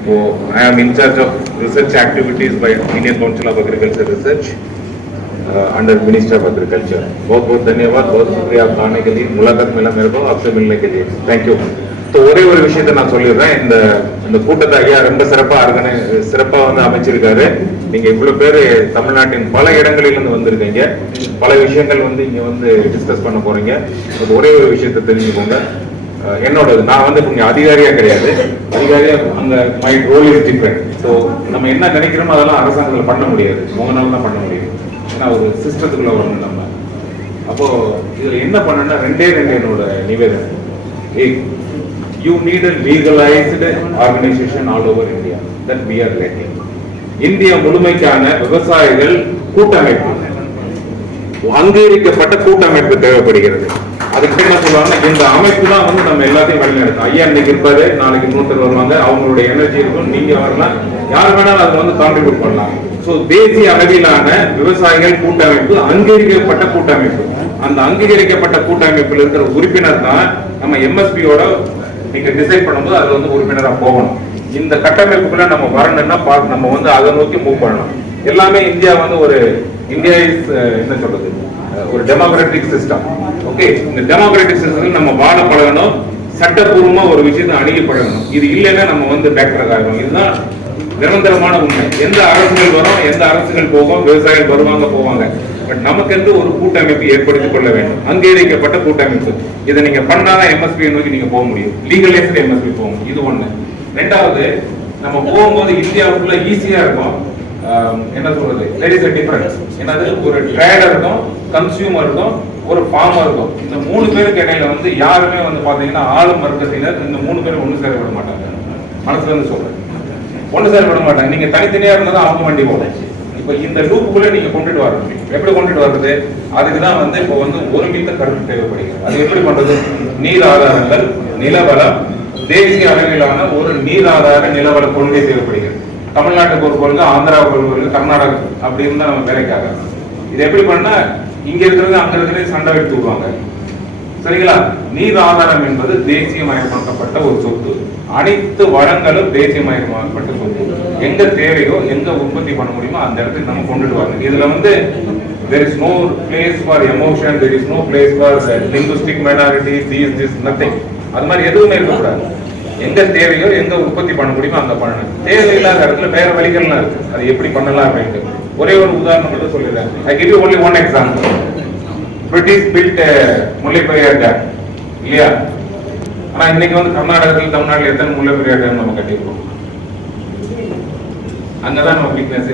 So I am in charge of research activities by Indian Council of Agriculture Research uh, under Ministry of Agriculture. बहुत बहुत धन्यवाद बहुत शुक्रिया आप आने के लिए मुलाकात मिला मेरे को आपसे मिलने के लिए थैंक यू तो ஒரே ஒரு விஷயத்தை நான் சொல்லிடுறேன் இந்த இந்த கூட்டத்தை ஐயா ரொம்ப சிறப்பா ஆர்கனை சிறப்பா வந்து அமைச்சிருக்காரு நீங்க இவ்வளவு பேர் தமிழ்நாட்டின் பல இடங்களில் இருந்து வந்திருக்கீங்க பல விஷயங்கள் வந்து இங்க வந்து டிஸ்கஸ் பண்ண போறீங்க அது ஒரே ஒரு விஷயத்தை தெரிஞ்சுக்கோங்க அஹ் என்னோடது நான் வந்து கொஞ்சம் அதிகாரியா கிடையாது அதிகாரியா அந்த my role is different so நம்ம என்ன நினைக்கிறோமோ அதெல்லாம் அரசாங்கத்தில் பண்ண முடியாது. உங்களால தான் பண்ண முடியும். ஏன்னா ஒரு சிஸ்டத்துக்குள்ள வரணும் நம்ம. அப்போ இதுல என்ன பண்ணணும்னா ரெண்டே ரெண்டு என்னோட நிவேதனம். Hey you need a legalised organisation all over India that we are letting India முழுமைக்கான விவசாயிகள் கூட்டமைப்பு. அங்கீகரிக்கப்பட்ட கூட்டமைப்பு தேவைப்படுகிறது. அதுக்கு என்ன சொல்லுவாங்க இந்த அமைப்பு தான் வந்து நம்ம எல்லாத்தையும் வழிநடத்தும். ஐயா இன்னைக்கு இருப்பாரு நாளைக்கு இன்னொருத்தர் வருவாங்க அவங்களுடைய எனர்ஜி இருக்கும் நீங்க வரலாம். யார் வேணாலும் அதுல வந்து கான்ட்ரிபியூட் பண்ணலாம். ஸோ தேசிய அளவிலான விவசாயிகள் கூட்டமைப்பு அங்கீகரிக்கப்பட்ட கூட்டமைப்பு. அந்த அங்கீகரிக்கப்பட்ட கூட்டமைப்பில் இருக்கிற உறுப்பினர் தான் நம்ம எம்எஸ்பியோட நீங்க டிசைட் பண்ணும்போது அதுல வந்து உறுப்பினராக போகணும். இந்த கட்டமைப்புக்குள்ள நம்ம வரணும்னா பா- நம்ம வந்து அதை நோக்கி மூவ் பண்ணணும் எல்லாமே இந்தியா வந்து ஒரு இந்தியா இஸ் என்ன சொல்றது? ஒரு டெமோக்ராட்டிக் சிஸ்டம் ஓகே இந்த டெமோக்ராட்டிக் சிஸ்டம் நம்ம வாழ பழகணும். சட்டப்பூர்வமா ஒரு விஷயத்தை அணுகி பழகணும். இது இல்லைன்னா நம்ம வந்து பேக்டர் ஆகணும் இதுதான் நிரந்தரமான உண்மை. எந்த அரசுகள் வரும் எந்த அரசுகள் போகும் விவசாயிகள் வருவாங்க போவாங்க. பட் நமக்கு என்று ஒரு கூட்டமைப்பு ஏற்படுத்திக் கொள்ள வேண்டும். அங்கீகரிக்கப்பட்ட கூட்டமைப்பு. இதை நீங்க பண்ணாதான் எம்எஸ்பி நோக்கி நீங்க போக முடியும். லீகலைஸ்ட் எம்எஸ்பி போக முடியும் இது ஒண்ணு. ரெண்டாவது நம்ம போகும்போது இந்தியாவுக்குள்ள ஈஸியா இருக்கும். என்ன சொல்றது? தெர் இஸ் அ டிஃபரன்ஸ் என்னது? ஒரு ட்ரேடருக்கும் கன்சியூமருக்கும் ஒரு ஃபார்மருக்கும் இந்த மூணு பேருக்கு இடையில வந்து யாருமே வந்து பாத்தீங்கன்னா ஆளும் வர்க்கத்தினர் இந்த மூணு பேரும் ஒன்று சேர விட மாட்டாங்க. மனசுல இருந்து சொல்றேன். ஒன்று சேர விட மாட்டாங்க. நீங்க தனித்தனியா இருந்தா அவங்க வண்டி போகும் இப்போ இந்த லூப்புக்குள்ள நீங்க கொண்டுட்டு வரணும். எப்படி கொண்டுட்டு வர்றது? அதுக்கு தான் வந்து இப்போ வந்து ஒருமித்த கருத்து தேவைப்படுகிறது. அது எப்படி பண்றது? நீர் ஆதாரங்கள் நிலவளம் தேசிய அளவிலான ஒரு நீர் ஆதார நிலவள கொள்கை தேவைப்படுகிறது. தமிழ்நாட்டுக்கு ஒரு கொள்கை ஆந்திராவுக்கு ஒரு கொள்கை கர்நாடகா அப்படின்னு தான் நம்ம வேலைக்காக இது எப்படி பண்ணா இங்க இருக்கிறது அங்க இருக்கிறது சண்டை எடுத்து விடுவாங்க. சரிங்களா? நீர் ஆதாரம் என்பது தேசியமயமாக்கப்பட்ட ஒரு சொத்து. அனைத்து வளங்களும் தேசியமயமாக்கப்பட்ட சொத்து. எங்க தேவையோ எங்க உற்பத்தி பண்ண முடியுமோ அந்த இடத்துக்கு நம்ம கொண்டுட்டு வரணும் இதுல வந்து there is no place for emotion there is no place for uh, linguistic minorities this this nothing. அது மாதிரி எதுவுமே இருக்கக்கூடாது. எங்க தேவையோ எங்க உற்பத்தி பண்ண முடியுமோ அங்க பண்ணணும். தேவையில்லாத இடத்துல வேற வழிகள்லாம் இருக்கு. அது எப்படி பண்ணலாம் அப்படின்ட்டு ஒரே ஒரு உதாரணம் மட்டும் சொல்லிடுறேன். I give only one example British build Mullai Periyar dam இல்லையா? ஆனா இன்னைக்கு வந்து கர்நாடகத்தில் தமிழ்நாட்டில் எத்தனை முல்லை பெரியார் டேம் நம்ம கட்டியிருக்கோம்? அங்கதான் நம்ம வீக்னஸ்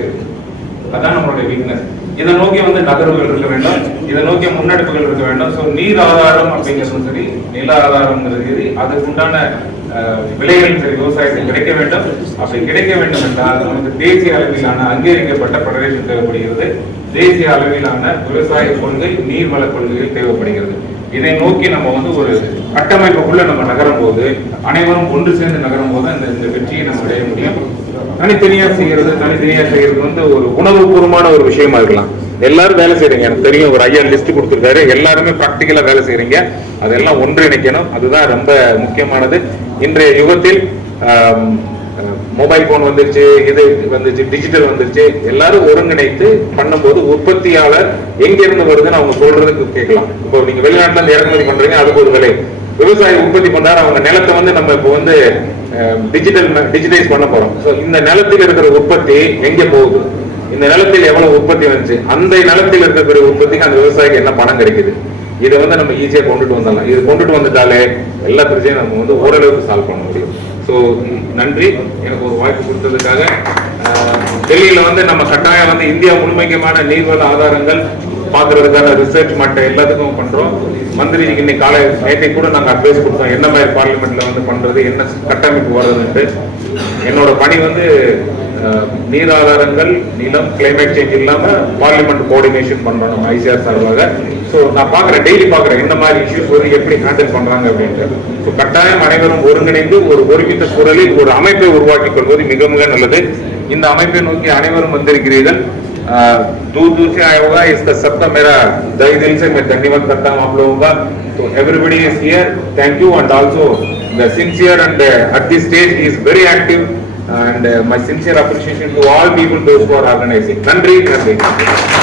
அதான் நம்மளுடைய வீக்னஸ் இதை நோக்கி வந்து நகர்வுகள் இருக்க வேண்டும். இதை நோக்கி முன்னெடுப்புகள் இருக்க வேண்டும். ஸோ நீர் ஆதாரம் அப்படிங்கிறதும் சரி நில ஆதாரம்ங்கிறது சரி அதுக்கு உண்டான விலைகள் சரி விவசாயத்தில் கிடைக்க வேண்டும். அப்படி கிடைக்க வேண்டும் என்றால் நமக்கு தேசிய அளவிலான அங்கீகரிக்கப்பட்ட ஃபெடரேஷன் தேவைப்படுகிறது. தேசிய அளவிலான விவசாய கொள்கை நீர்வள கொள்கைகள் தேவைப்படுகிறது. இதை நோக்கி நம்ம வந்து ஒரு கட்டமைப்புக்குள்ள நம்ம நகரும் போது அனைவரும் ஒன்று சேர்ந்து நகரும் போது இந்த இந்த வெற்றியை நம்ம அடைய முடியும். தனித்தனியா செய்யறது தனித்தனியா செய்யறது வந்து ஒரு உணவுபூர்வமான ஒரு விஷயமா இருக்கலாம். எல்லாரும் வேலை செய்யறீங்க எனக்கு தெரியும் ஒரு ஐயா லிஸ்ட் கொடுத்துருக்காரு. எல்லாருமே ப்ராக்டிக்கலா வேலை செய்யறீங்க அதெல்லாம் ஒன்றிணைக்கணும். அதுதான் ரொம்ப முக்கியமானது. இன்றைய யுகத்தில் மொபைல் போன் வந்துருச்சு இது வந்துச்சு டிஜிட்டல் வந்துருச்சு. எல்லாரும் ஒருங்கிணைத்து பண்ணும்போது உற்பத்தியாளர் எங்க இருந்து வருதுன்னு அவங்க சொல்றதுக்கு கேட்கலாம். இப்போ நீங்க வெளிநாட்டுல இருந்து இறக்குமதி பண்றீங்க அதுக்கு ஒரு விலை. விவசாயி உற்பத்தி பண்றாரு அவங்க நிலத்தை வந்து நம்ம இப்போ வந்து டிஜிட்டல் டிஜிட்டைஸ் பண்ண போறோம். ஸோ இந்த நிலத்தில் இருக்கிற உற்பத்தி எங்க போகுது? இந்த நிலத்தில் எவ்வளவு உற்பத்தி வந்துச்சு? அந்த நிலத்தில் இருக்கக்கூடிய உற்பத்திக்கு அந்த விவசாயிக்கு என்ன பணம் கிடைக்குது? இதை வந்து நம்ம ஈஸியா கொண்டுட்டு வந்துடலாம். இது கொண்டுட்டு வந்துட்டாலே எல்லா பிரச்சனையும் நம்ம வந்து ஓரளவுக்கு சால்வ் பண்ண முடியும். ஸோ நன்றி. எனக்கு ஒரு வாய்ப்பு கொடுத்ததுக்காக. டெல்லியில் டெல்லியில வந்து நம்ம கட்டாயம் வந்து இந்தியா முழுமைக்கமான நீர்வள ஆதாரங்கள் பாக்குறதுக்கான ரிசர்ச் மட்டும் எல்லாத்துக்கும் பண்றோம். மந்திரி இன்னைக்கு காலை நேற்றை கூட நாங்கள் அட்வைஸ் கொடுத்தோம். என்ன மாதிரி பார்லிமெண்ட்ல வந்து பண்றது என்ன கட்டமைப்பு வருதுன்ட்டு. என்னோட பணி வந்து நீர் ஆதாரங்கள் நிலம் கிளைமேட் சேஞ்ச் இல்லாம பார்லிமெண்ட் கோஆர்டினேஷன் பண்றோம் நம்ம ஐசிஆர் சார்பாக ஸோ நான் பாக்குறேன் டெய்லி பாக்குறேன் என்ன மாதிரி இஷ்யூஸ் வந்து எப்படி ஹேண்டில் பண்றாங்க அப்படின்ட்டு ஸோ கட்டாயம் அனைவரும் ஒருங்கிணைந்து ஒரு ஒருமித்த குரலில் ஒரு அமைப்பை உருவாக்கிக் கொள்வது மிக மிக நல்லது இந்த அமைப்பை நோக்கி அனைவரும் வந்திருக்கிறீர்கள் अह, दूर दूर से आया होगा इसका सबका मेरा दही दिल से मैं धन्यवाद करता हूँ आप लोगों का तो everybody is here thank you and also the sincere and at this stage is very active and uh, my sincere appreciation to all people those who are organizing. Nandri, Nandri.